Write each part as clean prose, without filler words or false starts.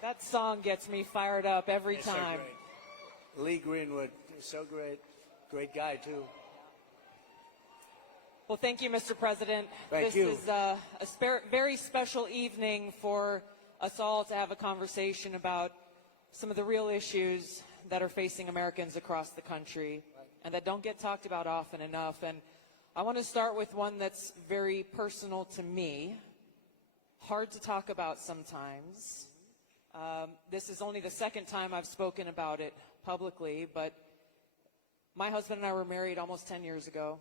That song gets me fired up every It's time. So great. Lee Greenwood, so great. Great guy, too. Well, thank you, Mr. President. Thank this you. is a very special evening for us all to have a conversation about some of the real issues that are facing Americans across the country and that don't get talked about often enough. And I want to start with one that's very personal to me, hard to talk about sometimes. This is only the second time I've spoken about it publicly, but my husband and I were married almost 10 years ago.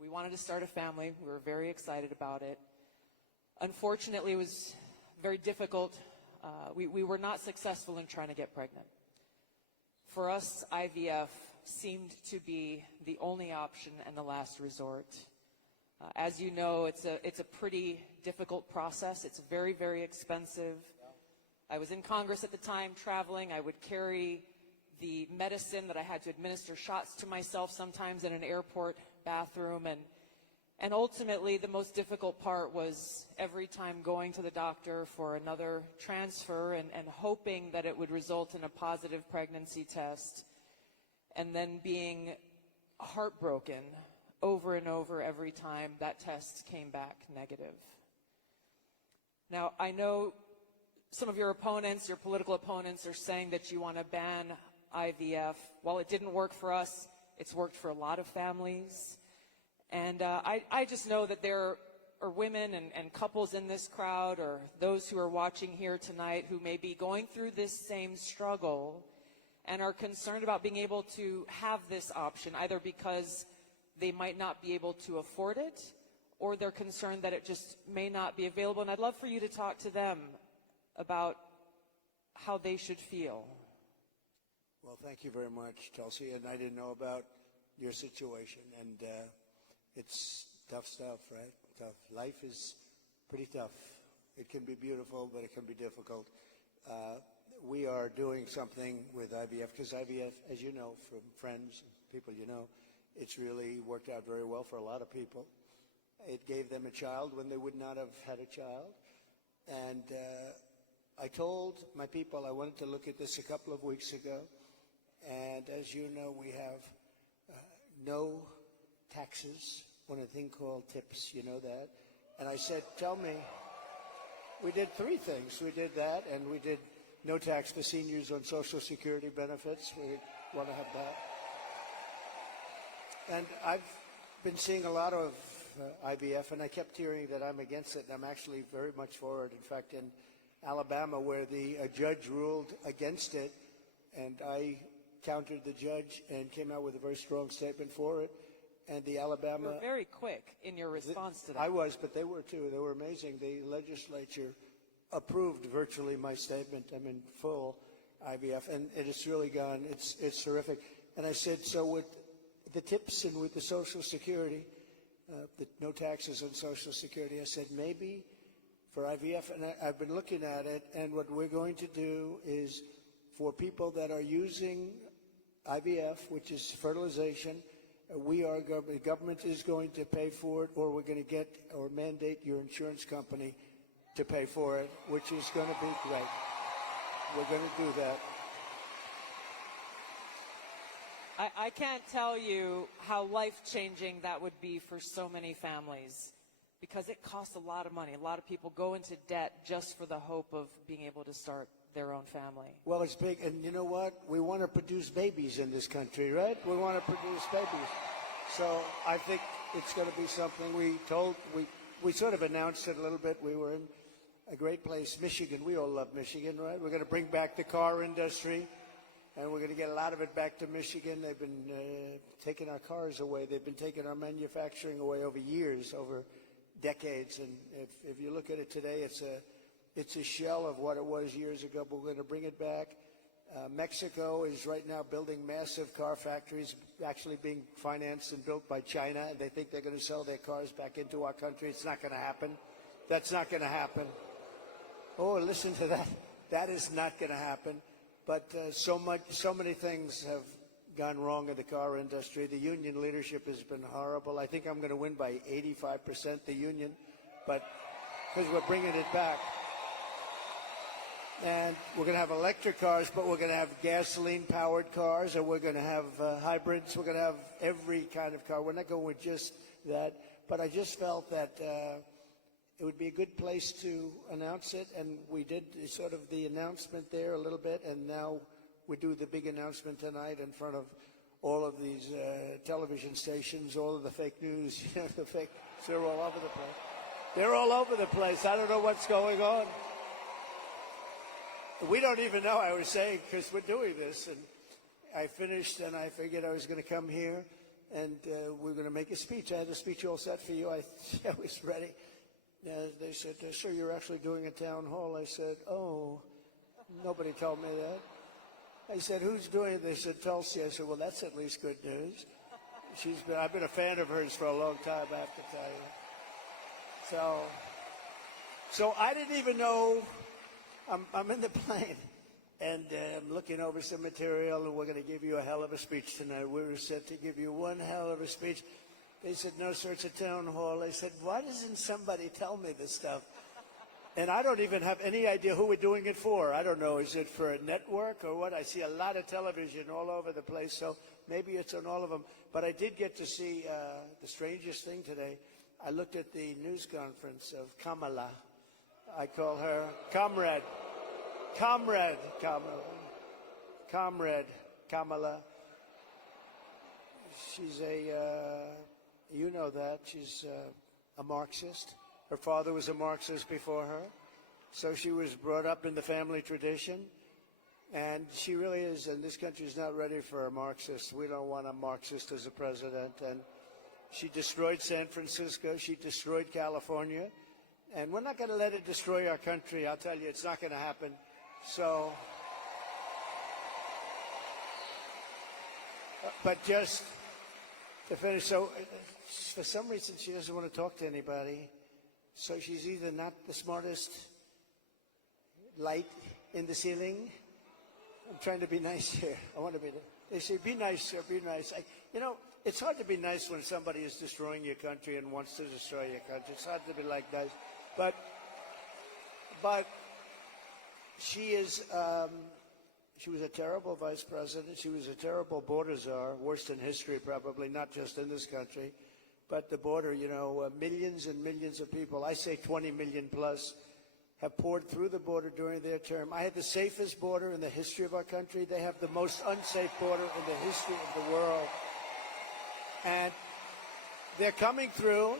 We wanted to start a family. We were very excited about it. Unfortunately, it was very difficult. We were not successful in trying to get pregnant. For us, IVF seemed to be the only option and the last resort. As you know, it's a pretty difficult process. It's very, very expensive. I was in Congress at the time, traveling. I would carry the medicine that I had to administer shots to myself sometimes in an airport bathroom. And ultimately, the most difficult part was every time going to the doctor for another transfer and hoping that it would result in a positive pregnancy test, and then being heartbroken over and over every time that test came back negative. Now, I know some of your opponents, your political opponents, are saying that you want to ban IVF. While it didn't work for us, it's worked for a lot of families. And I just know that there are women and couples in this crowd, or those who are watching here tonight, who may be going through this same struggle and are concerned about being able to have this option, either because they might not be able to afford it, or they're concerned that it just may not be available. And I'd love for you to talk to them about how they should feel. Well, thank you very much, Tulsi. And I didn't know about your situation. And it's tough stuff, right? Tough. Life is pretty tough. It can be beautiful, but it can be difficult. We are doing something with IVF, because IVF, as you know, from friends and people you know, it's really worked out very well for a lot of people. It gave them a child when they would not have had a child. And I told my people I wanted to look at this a couple of weeks ago. And as you know, we have no taxes on a thing called tips. You know that? And I said, tell me, we did three things. We did that, and we did no tax for seniors on Social Security benefits. We want to have that. And I've been seeing a lot of IVF, and I kept hearing that I'm against it, and I'm actually very much for it. In fact, in Alabama, where a judge ruled against it, and I countered the judge and came out with a very strong statement for it. And the Alabama... You were very quick in your response to that. I was, but they were too. They were amazing. The legislature approved virtually my statement. I'm in full IVF, and it has really gone, it's terrific. And I said, so with the tips and with the Social Security, the no taxes on Social Security, I said, maybe for IVF, and I've been looking at it, and what we're going to do is for people that are using IVF, which is fertilization, the government is going to pay for it, or we're going to get or mandate your insurance company to pay for it, which is going to be great. We're going to do that. I can't tell you how life-changing that would be for so many families, because it costs a lot of money. A lot of people go into debt just for the hope of being able to start their own family. Well, it's big, and you know what? We want to produce babies in this country, right? We want to produce babies. So I think it's going to be something we sort of announced it a little bit. We were in a great place, Michigan. We all love Michigan, right? We're going to bring back the car industry, and we're going to get a lot of it back to Michigan. They've been taking our cars away. They've been taking our manufacturing away over years, over decades. And if you look at it today, it's a shell of what it was years ago, but we're going to bring it back. Mexico is right now building massive car factories, actually being financed and built by China, and they think they're going to sell their cars back into our country. It's not going to happen. That's not going to happen. Oh, listen to that. That is not going to happen. But so many things have gone wrong in the car industry. The union leadership has been horrible. I think I'm going to win by 85%, the union, but because we're bringing it back. And we're going to have electric cars, but we're going to have gasoline-powered cars, and we're going to have hybrids. We're going to have every kind of car. We're not going with just that. But I just felt that it would be a good place to announce it, and we did sort of the announcement there a little bit, and now we do the big announcement tonight in front of all of these television stations, all of the fake news, the fake, they're all over the place. They're all over the place. I don't know what's going on. We don't even know, I was saying, because we're doing this. And I finished, and I figured I was going to come here, and we were going to make a speech. I had a speech all set for you. I was ready. They said, sir, you're actually doing a town hall. I said, oh, nobody told me that. I said, who's doing it? They said, Tulsi. I said, well, that's at least good news. I've been a fan of hers for a long time, I have to tell you. So I didn't even know. I'm in the plane, and I'm looking over some material, and we're going to give you a hell of a speech tonight. We were set to give you one hell of a speech. They said, no, sir, it's a town hall. I said, why doesn't somebody tell me this stuff? And I don't even have any idea who we're doing it for. I don't know. Is it for a network or what? I see a lot of television all over the place, so maybe it's on all of them. But I did get to see the strangest thing today. I looked at the news conference of Kamala. I call her Comrade Kamala. She's you know that. She's a Marxist. Her father was a Marxist before her. So she was brought up in the family tradition. And she really is, and this country is not ready for a Marxist. We don't want a Marxist as a president. And she destroyed San Francisco. She destroyed California. And we're not going to let it destroy our country. I'll tell you, it's not going to happen. So, but just to finish, so for some reason she doesn't want to talk to anybody. So she's either not the smartest light in the ceiling. I'm trying to be nice here. I want to be. They say, be nice, sir, be nice. It's hard to be nice when somebody is destroying your country and wants to destroy your country. It's hard to be like nice. But she is, she was a terrible vice president. She was a terrible border czar, worst in history probably, not just in this country. But the border, millions and millions of people, I say 20 million plus, have poured through the border during their term. I had the safest border in the history of our country. They have the most unsafe border in the history of the world. And they're coming through.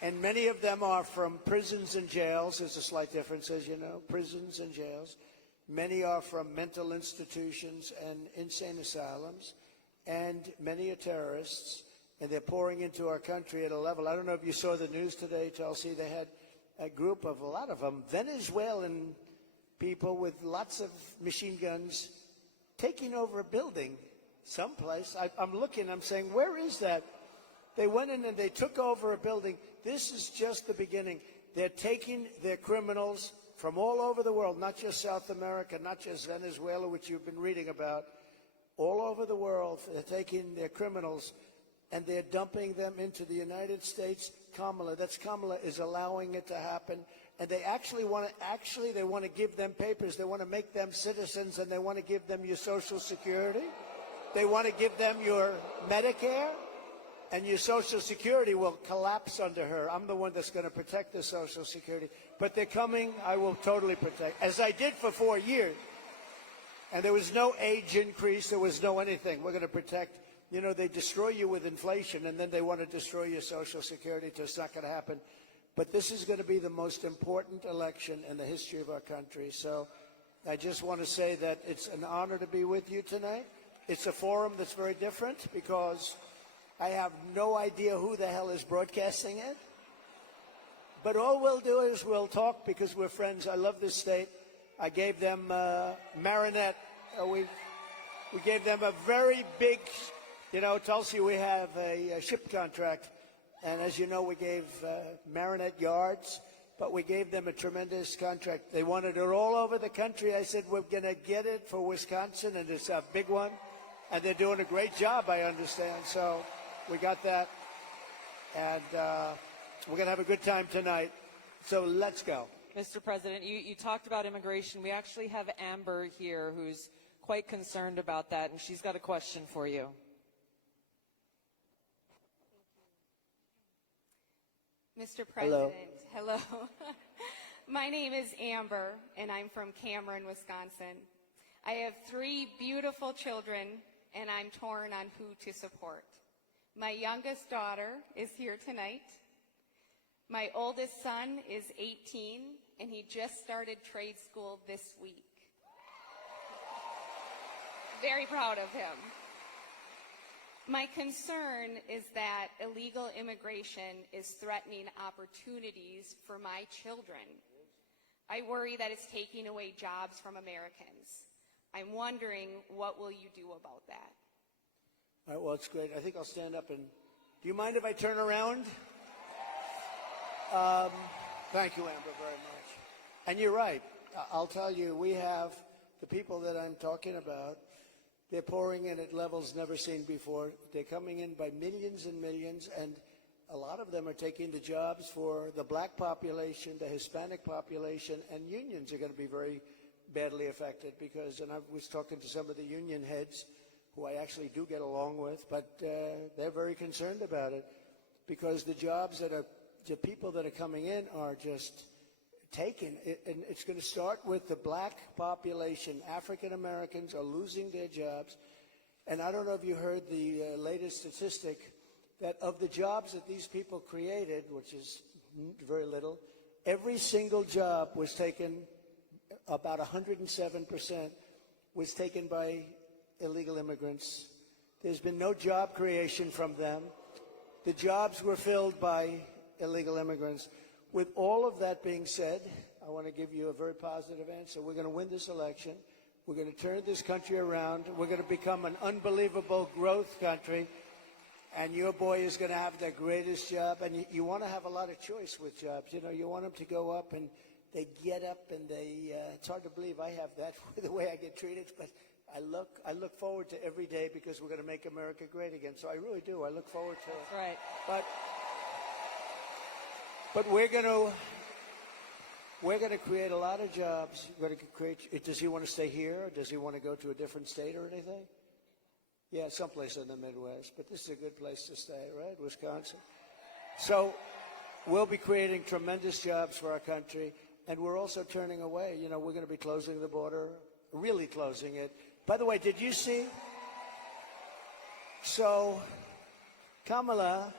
And many of them are from prisons and jails. There's a slight difference, as you know, prisons and jails. Many are from mental institutions and insane asylums. And many are terrorists. And they're pouring into our country at a level. I don't know if you saw the news today, Tulsi. They had a group of, a lot of them, Venezuelan people with lots of machine guns taking over a building someplace. I'm looking, I'm saying, where is that? They went in and they took over a building. This is just the beginning. They're taking their criminals from all over the world, not just South America, not just Venezuela, which you've been reading about. All over the world, they're taking their criminals and they're dumping them into the United States. Kamala is allowing it to happen. And they actually want to give them papers. They want to make them citizens, and they want to give them your Social Security. They want to give them your Medicare. And your Social Security will collapse under her. I'm the one that's going to protect the Social Security. But they're coming, I will totally protect, as I did for 4 years. And there was no age increase, there was no anything. We're going to protect. They destroy you with inflation, and then they want to destroy your Social Security. It's not going to happen. But this is going to be the most important election in the history of our country. So I just want to say that it's an honor to be with you tonight. It's a forum that's very different because I have no idea who the hell is broadcasting it. But all we'll do is we'll talk because we're friends. I love this state. I gave them Marinette. We gave them a very big, Tulsi, we have a ship contract. And as you know, we gave Marinette yards, but we gave them a tremendous contract. They wanted it all over the country. I said, we're going to get it for Wisconsin, and it's a big one. And they're doing a great job, I understand. So we got that. And we're going to have a good time tonight. So let's go. Mr. President, you talked about immigration. We actually have Amber here who's quite concerned about that, and she's got a question for you. Mr. President, hello. My name is Amber, and I'm from Cameron, Wisconsin. I have 3 beautiful children, and I'm torn on who to support. My youngest daughter is here tonight. My oldest son is 18, and he just started trade school this week. Very proud of him. My concern is that illegal immigration is threatening opportunities for my children. I worry that it's taking away jobs from Americans. I'm wondering, what will you do about that? All right, well, it's great. I think I'll stand up and... Do you mind if I turn around? Thank you, Amber, very much. And you're right. I'll tell you, we have the people that I'm talking about. They're pouring in at levels never seen before. They're coming in by millions and millions, and a lot of them are taking the jobs for the black population, the Hispanic population, and unions are going to be very badly affected because, and I was talking to some of the union heads who I actually do get along with, but they're very concerned about it because the jobs that are, the people that are coming in are just taken, and it's going to start with the black population. African Americans are losing their jobs, and I don't know if you heard the latest statistic that of the jobs that these people created, which is very little, every single job was taken, about 107% was taken by illegal immigrants. There's been no job creation from them. The jobs were filled by illegal immigrants. With all of that being said, I want to give you a very positive answer. We're going to win this election. We're going to turn this country around. We're going to become an unbelievable growth country. And your boy is going to have the greatest job. And you want to have a lot of choice with jobs. You know, you want them to go up and they get up and they, it's hard to believe I have that the way I get treated. But I look forward to every day because we're going to make America great again. So I really do. I look forward to it. That's right. But we're going to create a lot of jobs. We're going to create. Does he want to stay here? Or does he want to go to a different state or anything? Yeah, someplace in the Midwest. But this is a good place to stay, right? Wisconsin. So we'll be creating tremendous jobs for our country, and we're also turning away. You know, we're going to be closing the border, really closing it. By the way, did you see? So Kamala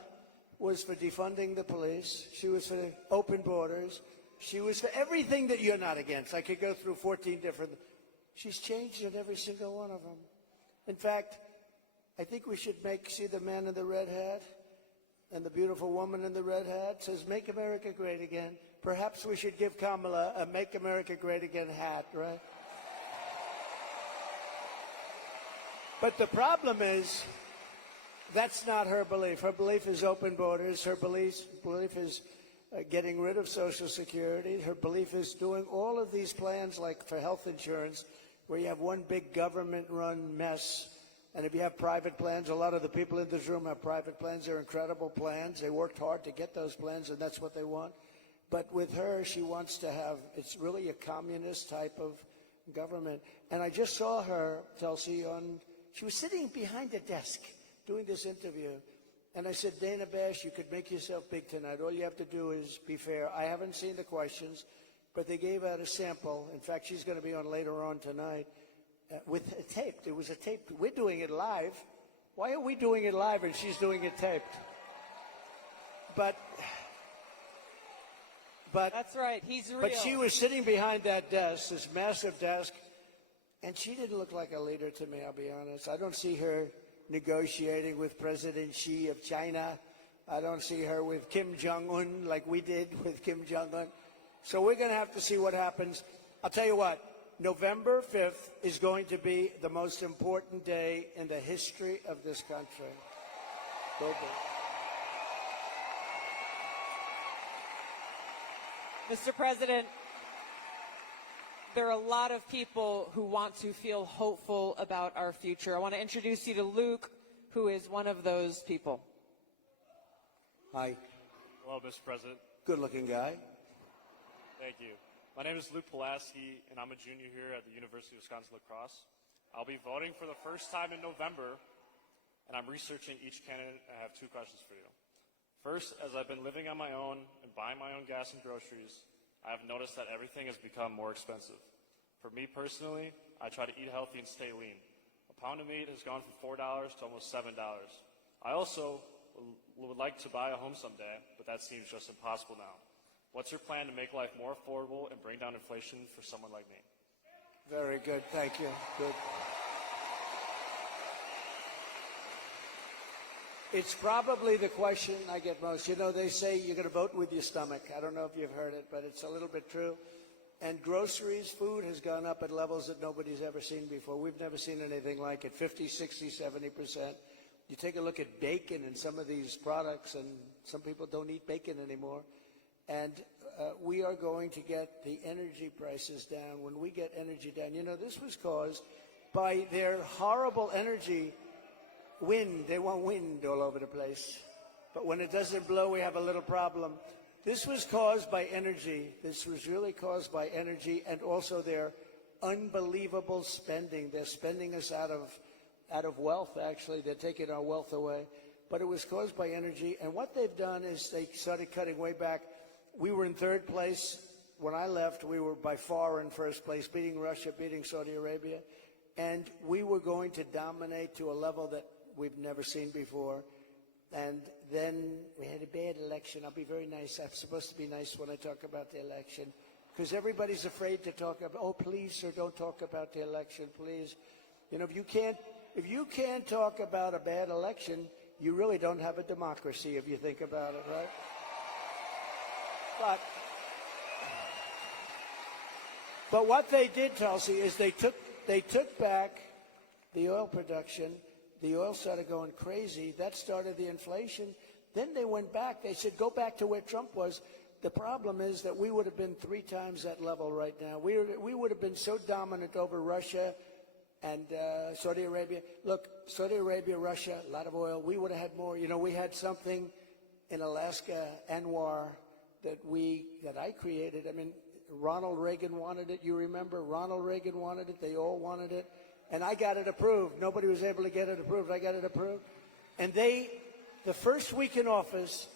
was for defunding the police. She was for open borders. She was for everything that you're not against. I could go through 14 different. She's changed in every single one of them. In fact, I think we should see the man in the red hat and the beautiful woman in the red hat says, "Make America Great Again." Perhaps we should give Kamala a "Make America Great Again" hat, right? But the problem is, that's not her belief. Her belief is open borders. Her belief is getting rid of Social Security. Her belief is doing all of these plans like for health insurance, where you have one big government-run mess. And if you have private plans, a lot of the people in this room have private plans. They're incredible plans. They worked hard to get those plans, and that's what they want. But with her, she wants to have, it's really a communist type of government. And I just saw her, Tulsi, she was sitting behind a desk doing this interview, and I said, "Dana Bash, you could make yourself big tonight. All you have to do is be fair." I haven't seen the questions, but they gave out a sample. In fact, she's going to be on later on tonight with a tape. It was a tape. We're doing it live. Why are we doing it live and she's doing it taped? But that's right. He's real. But she was sitting behind that desk, this massive desk, and she didn't look like a leader to me, I'll be honest. I don't see her negotiating with President Xi of China. I don't see her with Kim Jong-un like we did with Kim Jong-un. So we're going to have to see what happens. I'll tell you what, November 5th is going to be the most important day in the history of this country. Will be. Mr. President, there are a lot of people who want to feel hopeful about our future. I want to introduce you to Luke, who is one of those people. Hi. Hello, Mr. President. Good-looking guy. Thank you. My name is Luke Pulaski, and I'm a junior here at the University of Wisconsin-La Crosse. I'll be voting for the first time in November, and I'm researching each candidate. I have two questions for you. First, as I've been living on my own and buying my own gas and groceries, I have noticed that everything has become more expensive. For me personally, I try to eat healthy and stay lean. A pound of meat has gone from $4 to almost $7. I also would like to buy a home someday, but that seems just impossible now. What's your plan to make life more affordable and bring down inflation for someone like me? Very good. Thank you. Good. It's probably the question I get most. You know, they say you're going to vote with your stomach. I don't know if you've heard it, but it's a little bit true. And groceries, food has gone up at levels that nobody's ever seen before. We've never seen anything like it, 50, 60, 70%. You take a look at bacon and some of these products, and some people don't eat bacon anymore. And we are going to get the energy prices down. When we get energy down, you know, this was caused by their horrible energy wind. They want wind all over the place. But when it doesn't blow, we have a little problem. This was caused by energy. This was really caused by energy and also their unbelievable spending. They're spending us out of wealth, actually. They're taking our wealth away. But it was caused by energy. And what they've done is they started cutting way back. We were in third place. When I left, we were by far in first place, beating Russia, beating Saudi Arabia. And we were going to dominate to a level that we've never seen before. And then we had a bad election. I'll be very nice. I'm supposed to be nice when I talk about the election, because everybody's afraid to talk about, oh, please, sir, don't talk about the election, please. You know, if you can't talk about a bad election, you really don't have a democracy if you think about it, right? But what they did, Tulsi, is they took back the oil production. The oil started going crazy. That started the inflation. Then they went back. They said, go back to where Trump was. The problem is that we would have been 3 times that level right now. We would have been so dominant over Russia and Saudi Arabia. Look, Saudi Arabia, Russia, a lot of oil. We would have had more. You know, we had something in Alaska, Anwar, that I created. I mean, Ronald Reagan wanted it. You remember? Ronald Reagan wanted it. They all wanted it. And I got it approved. Nobody was able to get it approved. I got it approved. And the first week in office,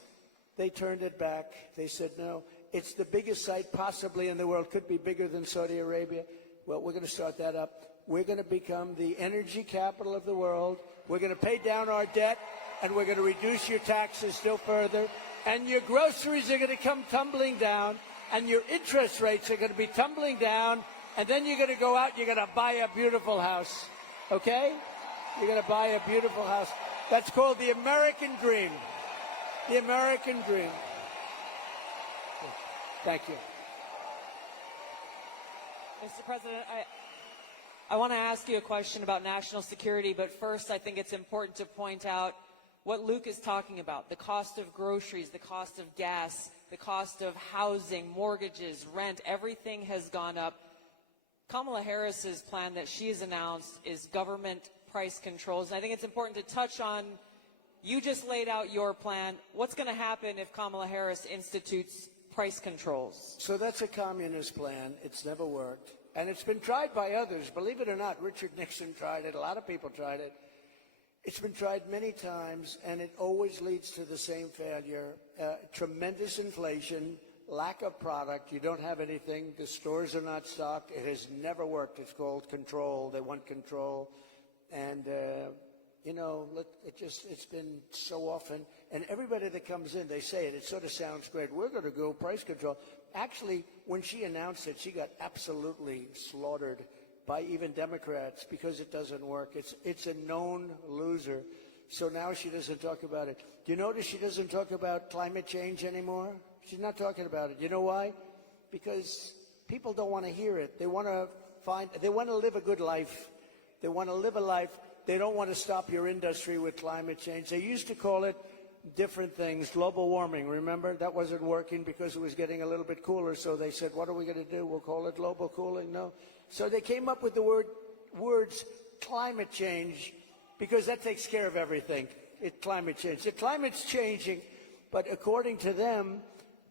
they turned it back. They said, no, it's the biggest site possibly in the world. Could be bigger than Saudi Arabia. Well, we're going to start that up. We're going to become the energy capital of the world. We're going to pay down our debt, and we're going to reduce your taxes still further. And your groceries are going to come tumbling down, and your interest rates are going to be tumbling down, and then you're going to go out, you're going to buy a beautiful house, okay? You're going to buy a beautiful house. That's called the American dream. The American dream. Thank you. Mr. President, I want to ask you a question about national security, but first I think it's important to point out what Luke is talking about, the cost of groceries, the cost of gas, the cost of housing, mortgages, rent, everything has gone up. Kamala Harris's plan that she has announced is government price controls. And I think it's important to touch on, you just laid out your plan. What's going to happen if Kamala Harris institutes price controls? So that's a communist plan. It's never worked. And it's been tried by others. Believe it or not, Richard Nixon tried it. A lot of people tried it. It's been tried many times, and it always leads to the same failure. Tremendous inflation, lack of product. You don't have anything. The stores are not stocked. It has never worked. It's called control. They want control. And, you know, it's been so often. And everybody that comes in, they say it. It sort of sounds great. We're going to go price control. Actually, when she announced it, she got absolutely slaughtered by even Democrats because it doesn't work. It's a known loser. So now she doesn't talk about it. Do you notice she doesn't talk about climate change anymore? She's not talking about it. You know why? Because people don't want to hear it. They want to live a good life. They want to live a life. They don't want to stop your industry with climate change. They used to call it different things, global warming. Remember? That wasn't working because it was getting a little bit cooler. So they said, what are we going to do? We'll call it global cooling? No. So they came up with the words climate change because that takes care of everything. Climate change. The climate's changing, but according to them,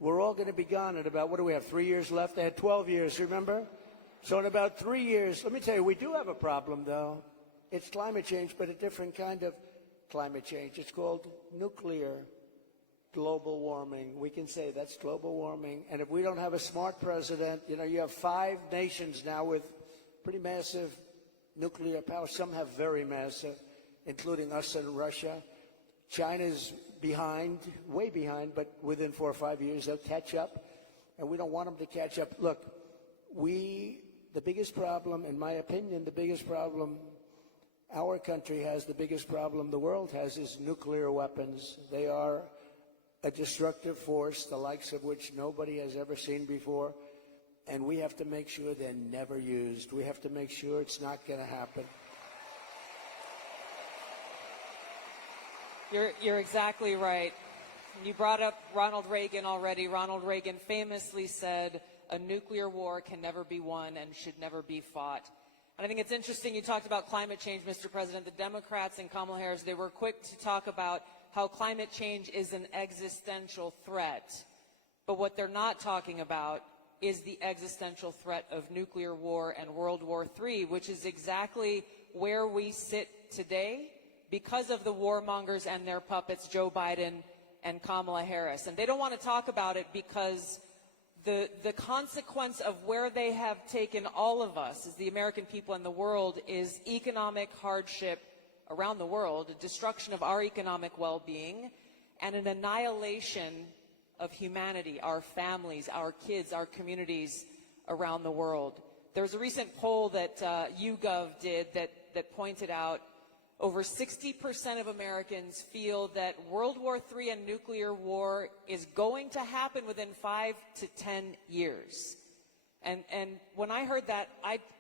we're all going to be gone in about, what do we have, 3 years left? They had 12 years, remember? So in about 3 years, let me tell you, we do have a problem, though. It's climate change, but a different kind of climate change. It's called nuclear global warming. We can say that's global warming. And if we don't have a smart president, you know, you have 5 nations now with pretty massive nuclear power. Some have very massive, including us and Russia. China's behind, way behind, but within 4 or 5 years they'll catch up. And we don't want them to catch up. Look, the biggest problem, in my opinion, the biggest problem our country has, the biggest problem the world has, is nuclear weapons. They are a destructive force, the likes of which nobody has ever seen before. And we have to make sure they're never used. We have to make sure it's not going to happen. You're exactly right. You brought up Ronald Reagan already. Ronald Reagan famously said, a nuclear war can never be won and should never be fought. And I think it's interesting you talked about climate change, Mr. President. The Democrats and Kamala Harris, they were quick to talk about how climate change is an existential threat. But what they're not talking about is the existential threat of nuclear war and World War III, which is exactly where we sit today because of the warmongers and their puppets, Joe Biden and Kamala Harris. And they don't want to talk about it because the consequence of where they have taken all of us, as the American people and the world, is economic hardship around the world, a destruction of our economic well-being, and an annihilation of humanity, our families, our kids, our communities around the world. There was a recent poll that YouGov did that pointed out over 60% of Americans feel that World War III and nuclear war is going to happen within 5 to 10 years. And when I heard that,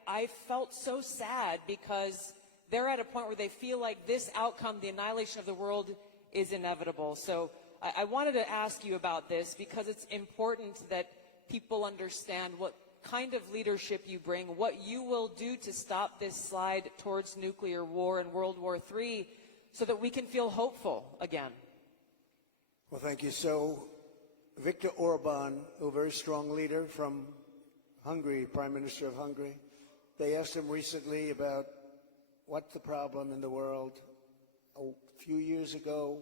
I felt so sad because they're at a point where they feel like this outcome, the annihilation of the world, is inevitable. So I wanted to ask you about this because it's important that people understand what kind of leadership you bring, what you will do to stop this slide towards nuclear war and World War III so that we can feel hopeful again. Well, thank you. So Viktor Orban, a very strong leader from Hungary, Prime Minister of Hungary, they asked him recently about what's the problem in the world. A few years ago,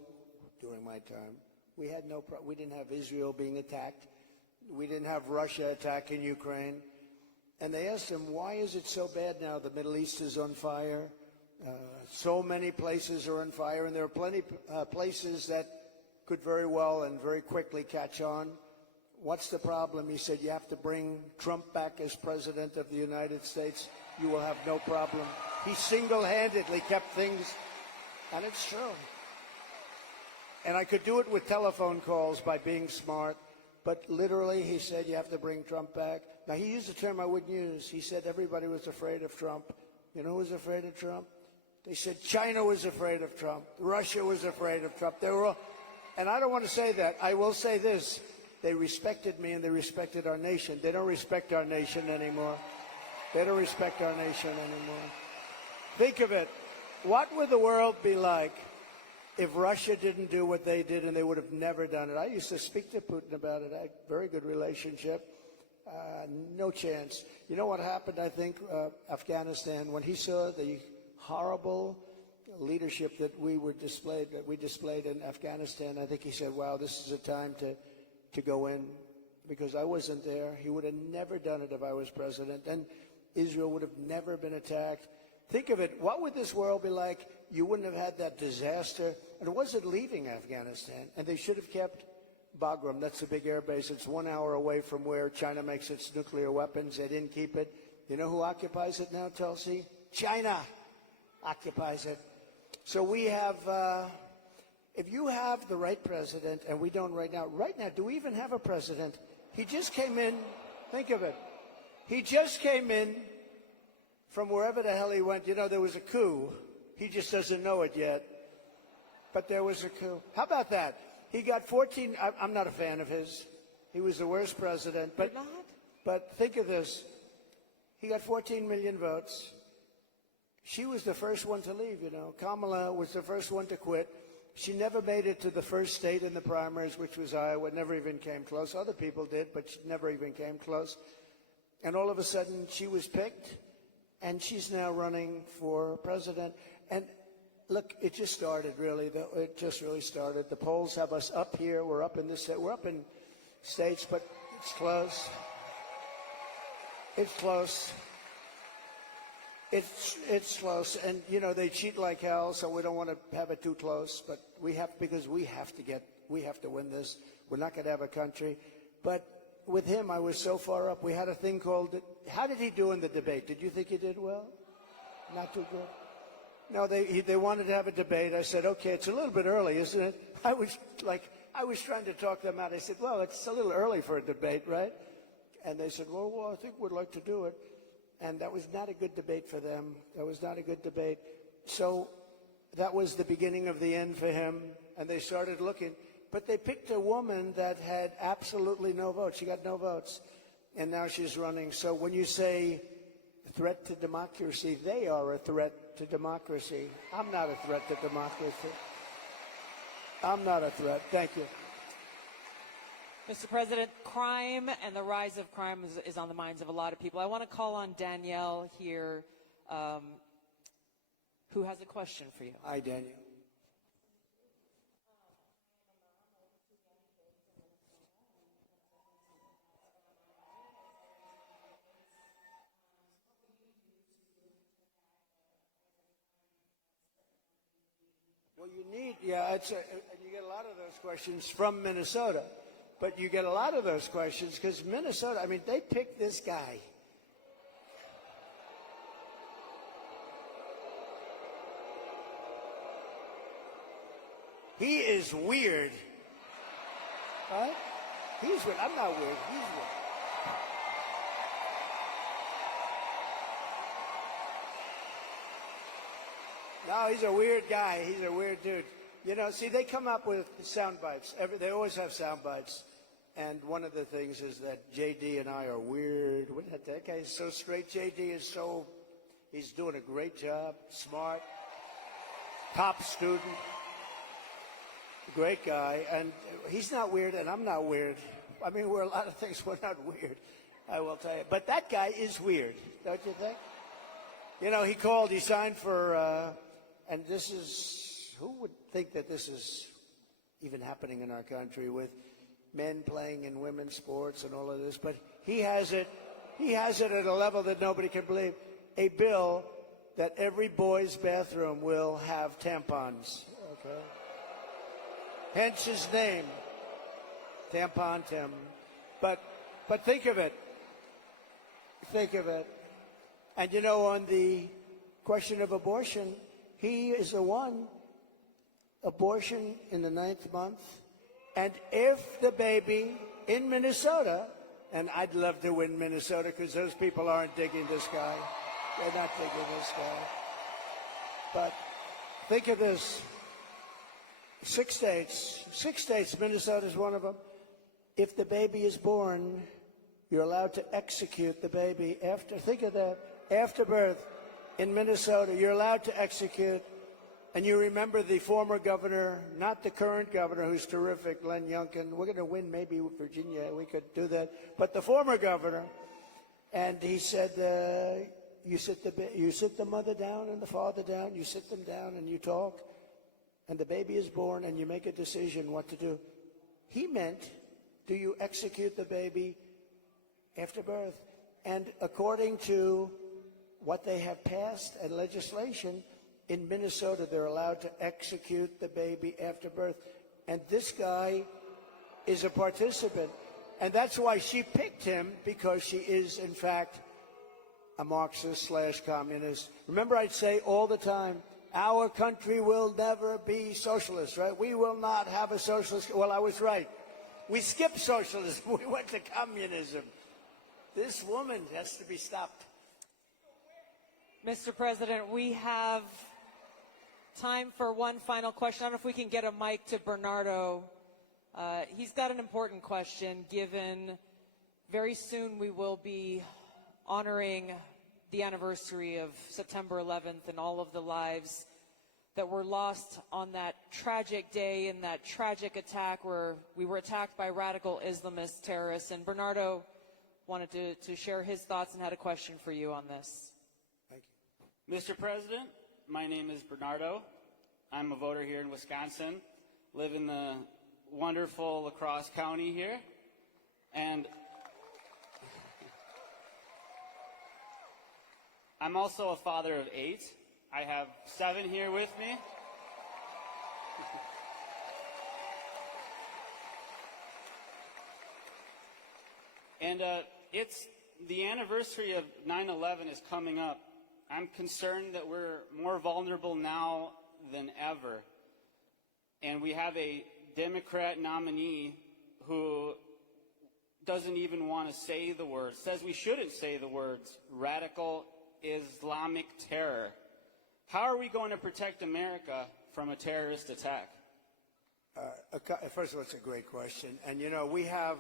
during my time, we had no problem. We didn't have Israel being attacked. We didn't have Russia attacking Ukraine. And they asked him, why is it so bad now? The Middle East is on fire. So many places are on fire, and there are plenty places that could very well and very quickly catch on. What's the problem? He said, you have to bring Trump back as president of the United States. You will have no problem. He single-handedly kept things, and it's true. And I could do it with telephone calls by being smart. But literally, he said, you have to bring Trump back. Now, he used a term I wouldn't use. He said everybody was afraid of Trump. You know who was afraid of Trump? They said China was afraid of Trump. Russia was afraid of Trump. They were all, and I don't want to say that. I will say this. They respected me and they respected our nation. They don't respect our nation anymore. They don't respect our nation anymore. Think of it. What would the world be like if Russia didn't do what they did, and they would have never done it? I used to speak to Putin about it. I had a very good relationship. No chance. You know what happened, I think, Afghanistan, when he saw the horrible leadership that we displayed in Afghanistan, I think he said, wow, this is a time to go in, because I wasn't there. He would have never done it if I was president, and Israel would have never been attacked. Think of it. What would this world be like? You wouldn't have had that disaster. And it wasn't leaving Afghanistan. And they should have kept Bagram. That's a big air base. It's 1 hour away from where China makes its nuclear weapons. They didn't keep it. You know who occupies it now, Tulsi? China occupies it. So we have, if you have the right president, and we don't right now, do we even have a president? He just came in. Think of it. He just came in from wherever the hell he went. You know, there was a coup. He just doesn't know it yet. But there was a coup. How about that? He got 14. I'm not a fan of his. He was the worst president. But, You're not? But think of this. He got 14 million votes. She was the first one to leave, you know. Kamala was the first one to quit. She never made it to the first state in the primaries, which was Iowa, never even came close. Other people did, but she never even came close. And all of a sudden, she was picked, and she's now running for president. And look, it just started, really. It just really started. The polls have us up here. We're up in this. We're up in states, but it's close. It's close. It's close, and you know they cheat like hell, so we don't want to have it too close. But we have because we have to win this. We're not going to have a country. But with him, I was so far up. We had a thing called. How did he do in the debate? Did you think he did well? Not too good. No, they wanted to have a debate. I said, okay, it's a little bit early, isn't it? I was trying to talk them out. I said, well, it's a little early for a debate, right? And they said, well, I think we'd like to do it. And that was not a good debate for them. That was not a good debate. So that was the beginning of the end for him. And they started looking. But they picked a woman that had absolutely no votes. She got no votes. And now she's running. So when you say threat to democracy, they are a threat to democracy. I'm not a threat to democracy. I'm not a threat. Thank you. Mr. President, crime and the rise of crime is on the minds of a lot of people. I want to call on Danielle here, who has a question for you. Hi, Danielle. Well, you get a lot of those questions from Minnesota. But you get a lot of those questions because Minnesota, I mean, they picked this guy. He is weird. Right? He's weird. I'm not weird. He's weird. No, he's a weird guy. He's a weird dude. You know, see, they come up with sound bites. They always have sound bites. And one of the things is that J.D. and I are weird. That guy is so straight. J.D. is he's doing a great job, smart, top student, great guy. And he's not weird, and I'm not weird. I mean, we're a lot of things. We're not weird, I will tell you. But that guy is weird, don't you think? You know, he signed for, and this is, who would think that this is even happening in our country with men playing in women's sports and all of this, but he has it at a level that nobody can believe. A bill that every boy's bathroom will have tampons. Okay. Hence his name, Tampon Tim. But think of it. Think of it. And you know, on the question of abortion, he is the one. Abortion in the 9th month. And if the baby in Minnesota, and I'd love to win Minnesota because those people aren't digging this guy. They're not digging this guy. But think of this. 6 states, Minnesota's one of them. If the baby is born, you're allowed to execute the baby think of that, after birth in Minnesota, you're allowed to execute. And you remember the former governor, not the current governor, who's terrific, Len Youngkin. We're going to win maybe Virginia. We could do that. But the former governor, and he said, you sit the mother down and the father down. You sit them down and you talk. And the baby is born and you make a decision what to do. He meant, do you execute the baby after birth? And according to what they have passed and legislation, in Minnesota, they're allowed to execute the baby after birth. And this guy is a participant. And that's why she picked him, because she is, in fact, a Marxist/communist. Remember, I'd say all the time, our country will never be socialist, right? We will not have a socialist. Well, I was right. We skipped socialism. We went to communism. This woman has to be stopped. Mr. President, we have time for one final question. I don't know if we can get a mic to Bernardo. He's got an important question, given very soon we will be honoring the anniversary of September 11th and all of the lives that were lost on that tragic day in that tragic attack where we were attacked by radical Islamist terrorists. And Bernardo wanted to share his thoughts and had a question for you on this. Thank you. Mr. President, my name is Bernardo. I'm a voter here in Wisconsin, live in the wonderful La Crosse County here, and I'm also a father of 8. I have 7 here with me. And it's the anniversary of 9/11 is coming up. I'm concerned that we're more vulnerable now than ever. And we have a Democrat nominee who doesn't even want to say the words, says we shouldn't say the words, radical Islamic terror. How are we going to protect America from a terrorist attack? First of all, it's a great question. And, you know, we have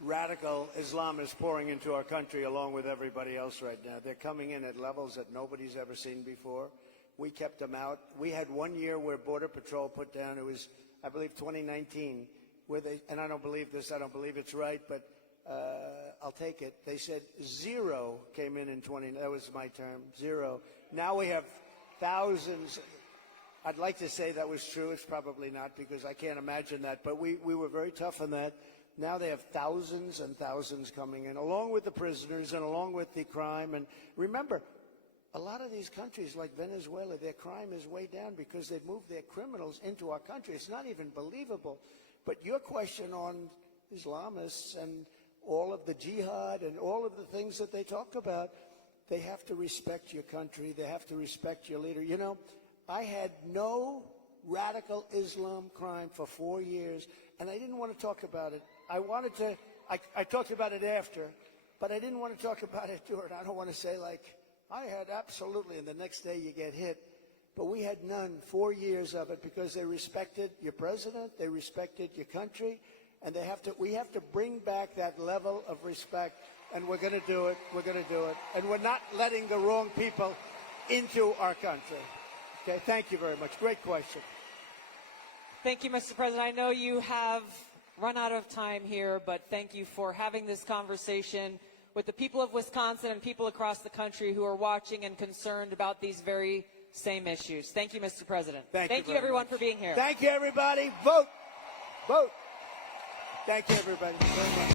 radical Islamists pouring into our country along with everybody else right now. They're coming in at levels that nobody's ever seen before. We kept them out. We had 1 year where Border Patrol put down, it was, I believe, 2019, where they, and I don't believe this, I don't believe it's right, but I'll take it. They said 0 came in 20, that was my term, 0. Now we have thousands. I'd like to say that was true. It's probably not because I can't imagine that. But we were very tough on that. Now they have thousands and thousands coming in, along with the prisoners and along with the crime. And remember, a lot of these countries like Venezuela, their crime is way down because they've moved their criminals into our country. It's not even believable. But your question on Islamists and all of the jihad and all of the things that they talk about, they have to respect your country. They have to respect your leader. You know, I had no radical Islam crime for 4 years, and I didn't want to talk about it. I talked about it after, but I didn't want to talk about it during. I don't want to say like, I had absolutely, and the next day you get hit. But we had none, 4 years of it, because they respected your president, they respected your country, and we have to bring back that level of respect, and we're going to do it. We're going to do it. And we're not letting the wrong people into our country. Okay, thank you very much. Great question. Thank you, Mr. President. I know you have run out of time here, but thank you for having this conversation with the people of Wisconsin and people across the country who are watching and concerned about these very same issues. Thank you, Mr. President. Thank you everyone, much. for being here. Thank you, everybody. Vote. Vote. Thank you, everybody, very much.